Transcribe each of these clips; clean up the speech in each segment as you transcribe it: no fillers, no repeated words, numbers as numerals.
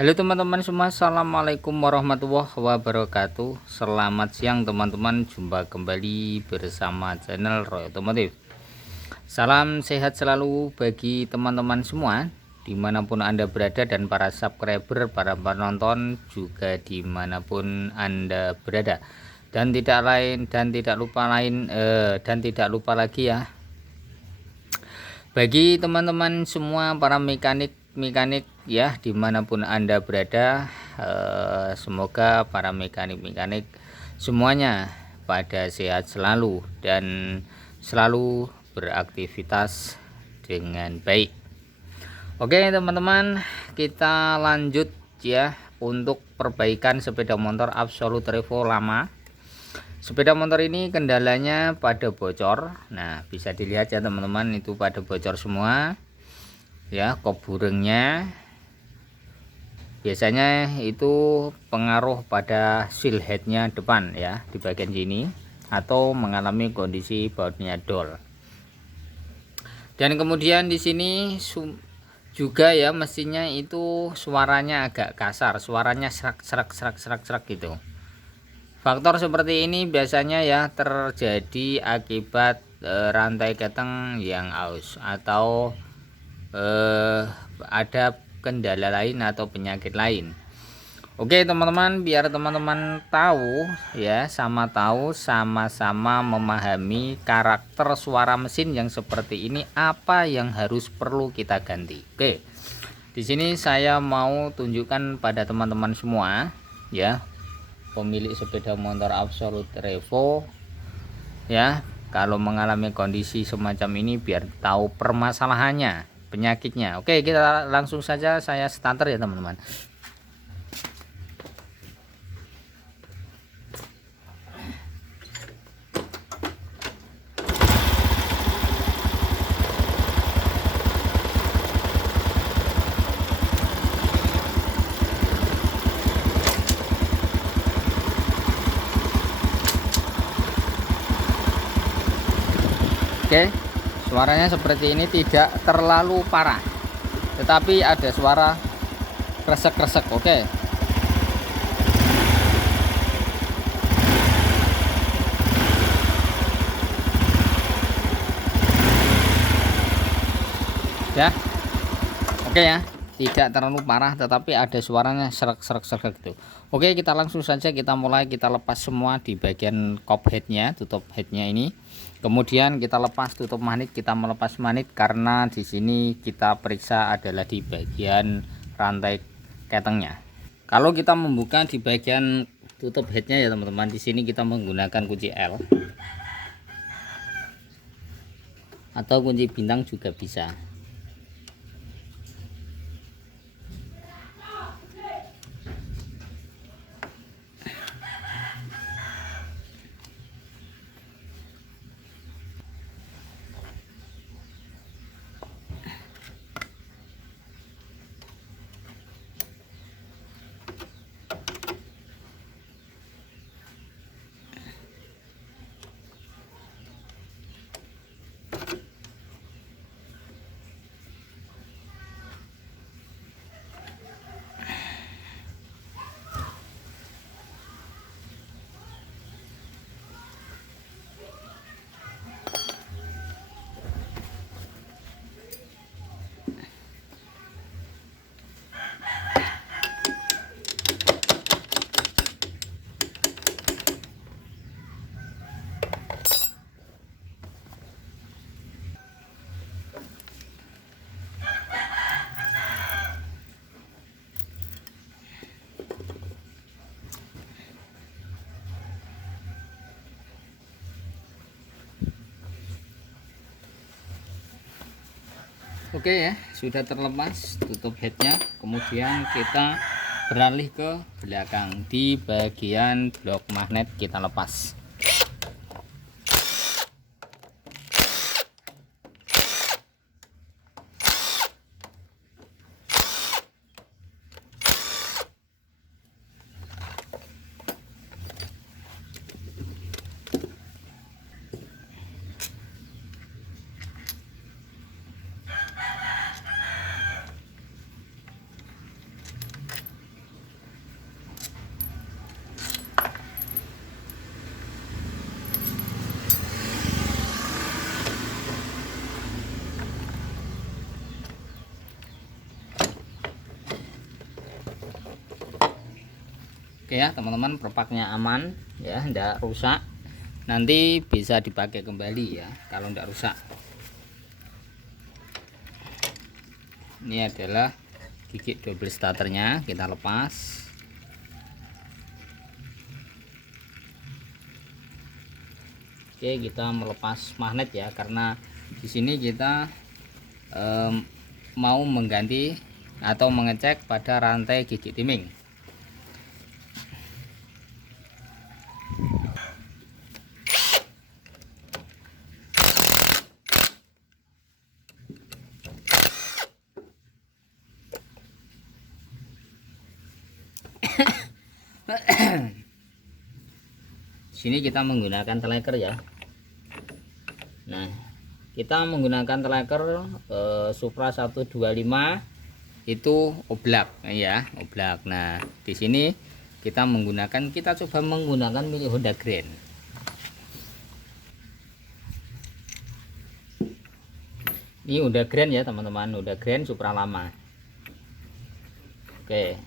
Halo teman-teman semua, assalamualaikum warahmatullahi wabarakatuh. Selamat siang teman-teman, jumpa kembali bersama channel Roy Otomotif. Salam sehat selalu bagi teman-teman semua dimanapun anda berada, dan para subscriber, para penonton juga dimanapun anda berada. Dan tidak lupa lagi ya, bagi teman-teman semua para mekanik ya, dimanapun anda berada, semoga para mekanik semuanya pada sehat selalu dan selalu beraktivitas dengan baik. Oke teman-teman, kita lanjut ya untuk perbaikan sepeda motor Absolute Revo lama. Sepeda motor ini kendalanya pada bocor. Nah, bisa dilihat ya teman-teman, itu pada bocor semua ya. Kop burungnya biasanya itu pengaruh pada seal headnya depan ya, di bagian sini, atau mengalami kondisi bautnya dol. Dan kemudian di sini juga ya, mesinnya itu suaranya agak kasar, suaranya serak gitu. Faktor seperti ini biasanya ya terjadi akibat rantai keteng yang aus, atau ada kendala lain atau penyakit lain. Oke teman-teman, biar teman-teman tahu ya, sama-sama memahami karakter suara mesin yang seperti ini, apa yang perlu kita ganti. Oke, di sini saya mau tunjukkan pada teman-teman semua ya, pemilik sepeda motor Absolute Revo ya, kalau mengalami kondisi semacam ini biar tahu permasalahannya, penyakitnya. Oke, kita langsung saja, saya starter ya teman-teman. Oke, suaranya seperti ini, tidak terlalu parah, tetapi ada suara kresek-kresek. Oke, ya. Oke ya, tidak terlalu parah, tetapi ada suaranya serak-serak gitu. Oke, kita langsung saja, kita mulai. Kita lepas semua di bagian kop headnya, tutup headnya ini. Kemudian kita lepas tutup magnet, kita melepas magnet karena di sini kita periksa adalah di bagian rantai ketengnya. Kalau kita membuka di bagian tutup headnya ya teman-teman, di sini kita menggunakan kunci L atau kunci bintang juga bisa. Oke ya, sudah terlepas tutup headnya. Kemudian kita beralih ke belakang, di bagian blok magnet kita lepas. Oke ya teman-teman, perpaknya aman ya, tidak rusak, nanti bisa dipakai kembali ya kalau tidak rusak. Ini adalah gigi double starternya, kita lepas. Oke, kita melepas magnet ya, karena di sini kita mau mengganti atau mengecek pada rantai gigi timing. Sini kita menggunakan teleker ya. Nah, kita menggunakan teleker Supra 125 itu oblak ya, oblak. Nah, di sini kita coba menggunakan milik Honda Grand. Ini udah Grand ya teman-teman, udah Grand Supra lama. Oke.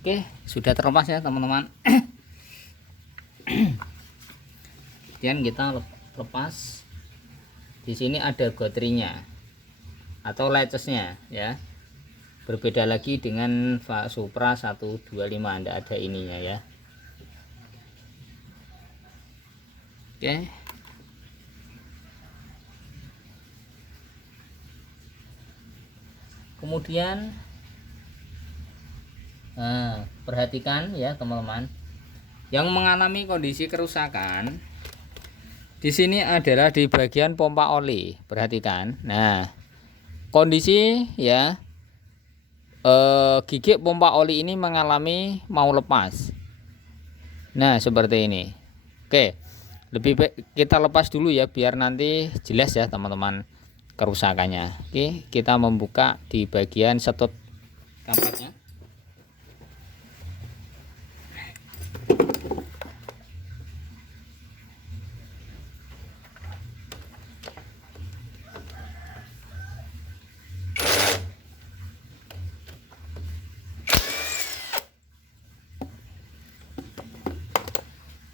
Oke, sudah terlepas ya teman-teman. Kemudian kita lepas. Di sini ada gotrinya atau latchesnya ya. Berbeda lagi dengan Supra 125, tidak ada ininya ya. Oke. Kemudian perhatikan ya teman-teman, yang mengalami kondisi kerusakan di sini adalah di bagian pompa oli. Perhatikan. Nah, kondisi ya gigi pompa oli ini mengalami mau lepas. Nah, seperti ini. Oke, lebih baik kita lepas dulu ya, biar nanti jelas ya teman-teman kerusakannya. Oke, kita membuka di bagian setut kampretnya.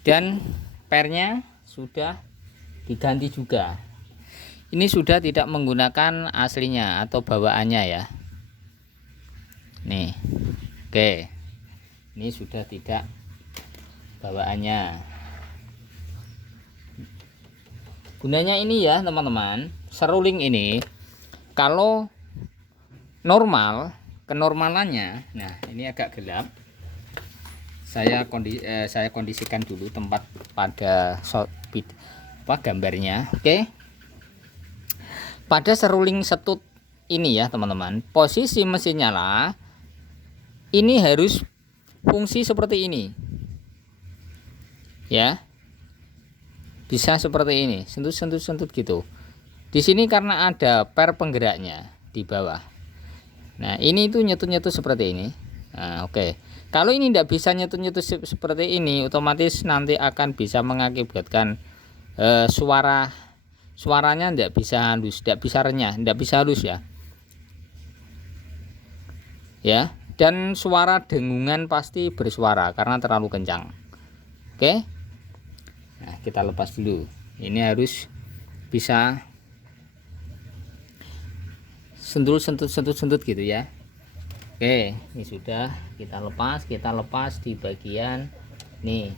Dan pernya sudah diganti juga. Ini sudah tidak menggunakan aslinya atau bawaannya ya. Nih, oke, ini sudah tidak bawaannya. Gunanya ini ya teman-teman, seruling ini kalau normal, kenormalannya, nah ini agak gelap. Saya kondisikan dulu tempat pada gambarnya. Oke. Pada seruling setut ini ya teman-teman, posisi mesin nyala ini harus fungsi seperti ini ya, bisa seperti ini, sentuh gitu. Di sini karena ada per penggeraknya di bawah. Nah, ini tuh nyetut seperti ini. Nah, oke. Kalau ini tidak bisa nyetut seperti ini, otomatis nanti akan bisa mengakibatkan suaranya tidak bisa halus, tidak bisa renyah, tidak bisa halus ya. Ya, dan suara dengungan pasti bersuara karena terlalu kencang. Oke. Nah, kita lepas dulu. Ini harus bisa sentuh gitu ya. Oke, ini sudah kita lepas di bagian nih.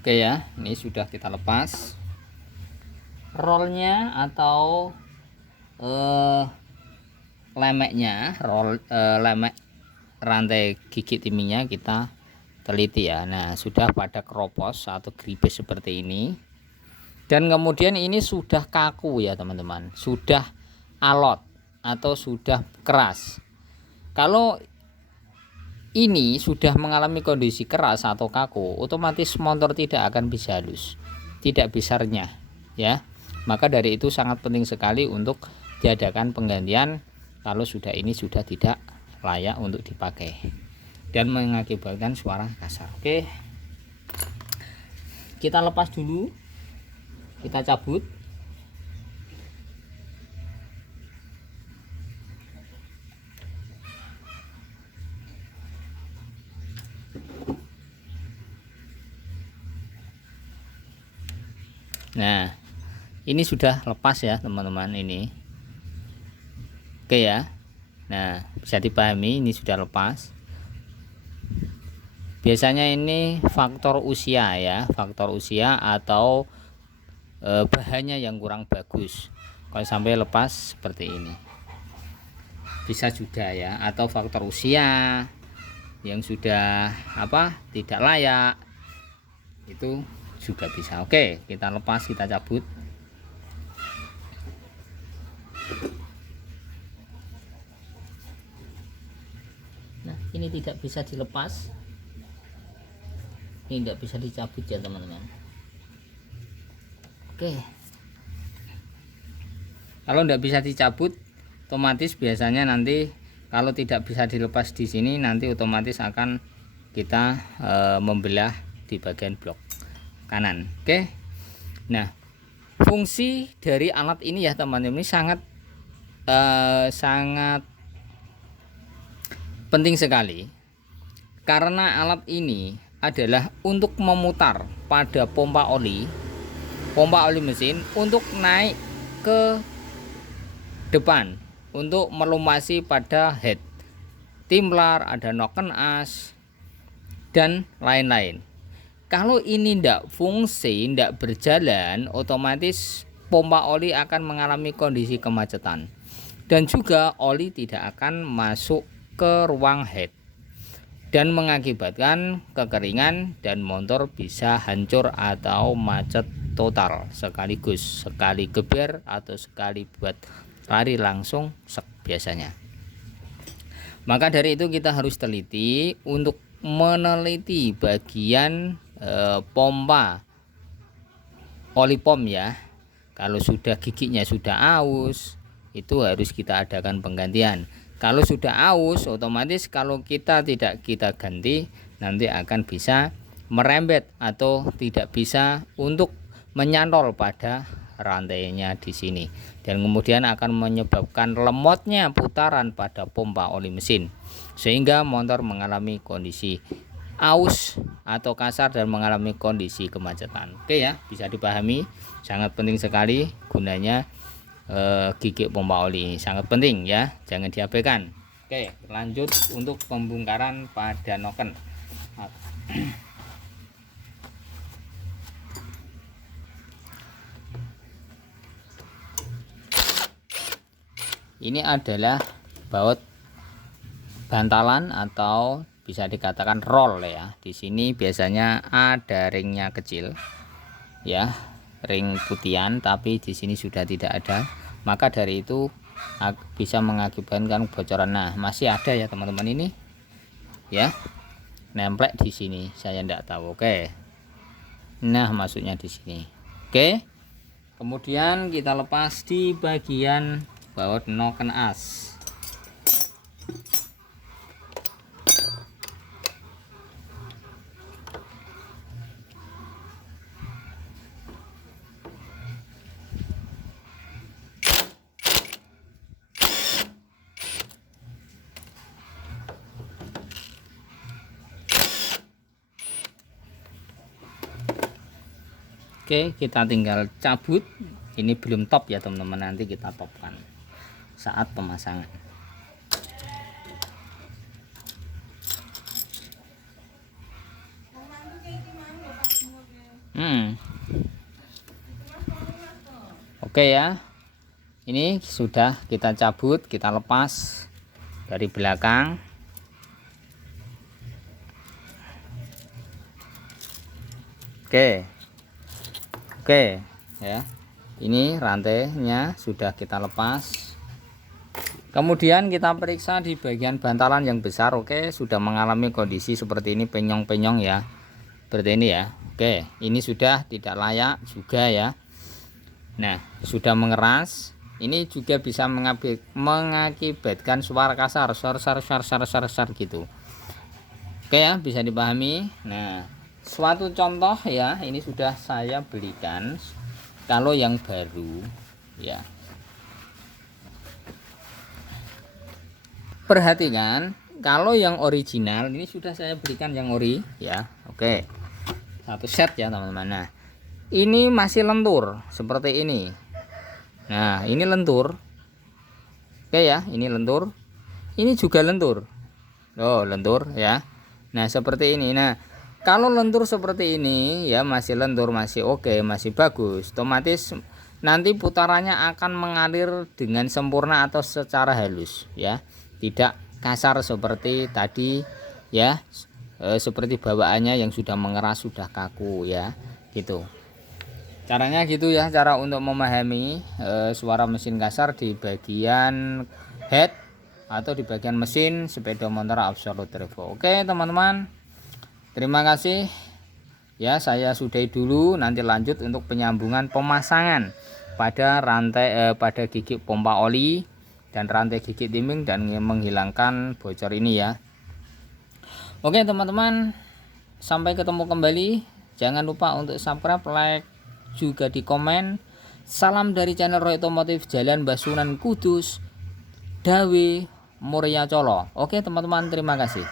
Oke ya, ini sudah kita lepas rollnya atau lemeknya, lemek rantai gigi timingnya kita teliti ya. Nah, sudah pada keropos atau gripes seperti ini. Dan kemudian ini sudah kaku ya teman-teman, sudah alot atau sudah keras. Kalau ini sudah mengalami kondisi keras atau kaku, otomatis motor tidak akan bisa halus, tidak bisa renyah ya. Maka dari itu sangat penting sekali untuk diadakan penggantian kalau sudah ini sudah tidak layak untuk dipakai dan mengakibatkan suara kasar. Oke, kita lepas dulu, kita cabut. Nah, ini sudah lepas ya teman-teman ini. Oke ya. Nah, bisa dipahami ini sudah lepas. Biasanya ini faktor usia ya, faktor usia atau bahannya yang kurang bagus. Kalau sampai lepas seperti ini, bisa juga ya, atau faktor usia yang sudah tidak layak, itu juga bisa. Oke, kita lepas, kita cabut. Nah, ini tidak bisa dilepas, ini tidak bisa dicabut ya teman-teman. Oke, kalau tidak bisa dicabut, otomatis biasanya nanti kalau tidak bisa dilepas di sini, nanti otomatis akan kita membelah di bagian blok kanan. Oke, nah fungsi dari alat ini ya teman-teman, ini sangat penting sekali, karena alat ini adalah untuk memutar pada pompa oli mesin untuk naik ke depan untuk melumasi pada head, timblar, ada noken as dan lain-lain. Kalau ini tidak fungsi, tidak berjalan, otomatis pompa oli akan mengalami kondisi kemacetan dan juga oli tidak akan masuk ke ruang head dan mengakibatkan kekeringan dan motor bisa hancur atau macet total sekaligus, sekali geber atau sekali buat lari langsung sek biasanya. Maka dari itu kita harus teliti untuk meneliti bagian pompa oli pom ya. Kalau sudah giginya sudah aus, itu harus kita adakan penggantian. Kalau sudah aus, otomatis kalau kita tidak kita ganti, nanti akan bisa merembet atau tidak bisa untuk menyantol pada rantainya di sini, dan kemudian akan menyebabkan lemotnya putaran pada pompa oli mesin sehingga motor mengalami kondisi aus atau kasar dan mengalami kondisi kemacetan. Oke ya, bisa dipahami, sangat penting sekali gunanya gigi pompa oli, sangat penting ya, jangan diabaikan. Oke, lanjut untuk pembongkaran pada noken. Ini adalah baut bantalan atau bisa dikatakan roll ya. Di sini biasanya ada ringnya kecil ya, ring putihan, tapi di sini sudah tidak ada. Maka dari itu bisa mengakibatkan bocoran. Nah, masih ada ya teman-teman ini ya, nemplek di sini, saya tidak tahu. Oke, nah masuknya di sini. Oke, kemudian kita lepas di bagian baut noken as. Oke, kita tinggal cabut. Ini belum top ya teman-teman, nanti kita topkan saat pemasangan. Oke ya, ini sudah kita cabut, kita lepas dari belakang. Oke ya, ini rantainya sudah kita lepas. Kemudian kita periksa di bagian bantalan yang besar. Oke, sudah mengalami kondisi seperti ini, penyong-penyong ya, seperti ini ya. Oke, ini sudah tidak layak juga ya. Nah, sudah mengeras. Ini juga bisa mengakibatkan suara kasar, sar gitu. Oke ya, bisa dipahami. Nah, suatu contoh ya, ini sudah saya belikan kalau yang baru ya. Perhatikan, kalau yang original ini sudah saya berikan yang ori ya. Oke, satu set ya teman-teman. Nah, ini masih lentur seperti ini. Nah, ini lentur. Oke ya, ini lentur. Ini juga lentur. Oh, lentur ya. Nah, seperti ini. Nah, kalau lentur seperti ini ya, masih lentur, masih oke, masih bagus. Otomatis nanti putarannya akan mengalir dengan sempurna atau secara halus ya. Tidak kasar seperti tadi ya, seperti bawaannya yang sudah mengeras, sudah kaku ya, gitu. Caranya gitu ya, cara untuk memahami suara mesin kasar di bagian head atau di bagian mesin sepeda motor Absolut Revo. Oke teman-teman, terima kasih ya, saya sudahi dulu. Nanti lanjut untuk penyambungan pemasangan pada rantai pada gigi pompa oli dan rantai gigi timing dan menghilangkan bocor ini ya. Oke teman-teman, sampai ketemu kembali. Jangan lupa untuk subscribe, like, juga di komen. Salam dari channel Roy Otomotif, Jalan Basunan Kudus, Dawe, Muria Colo. Oke teman-teman, terima kasih.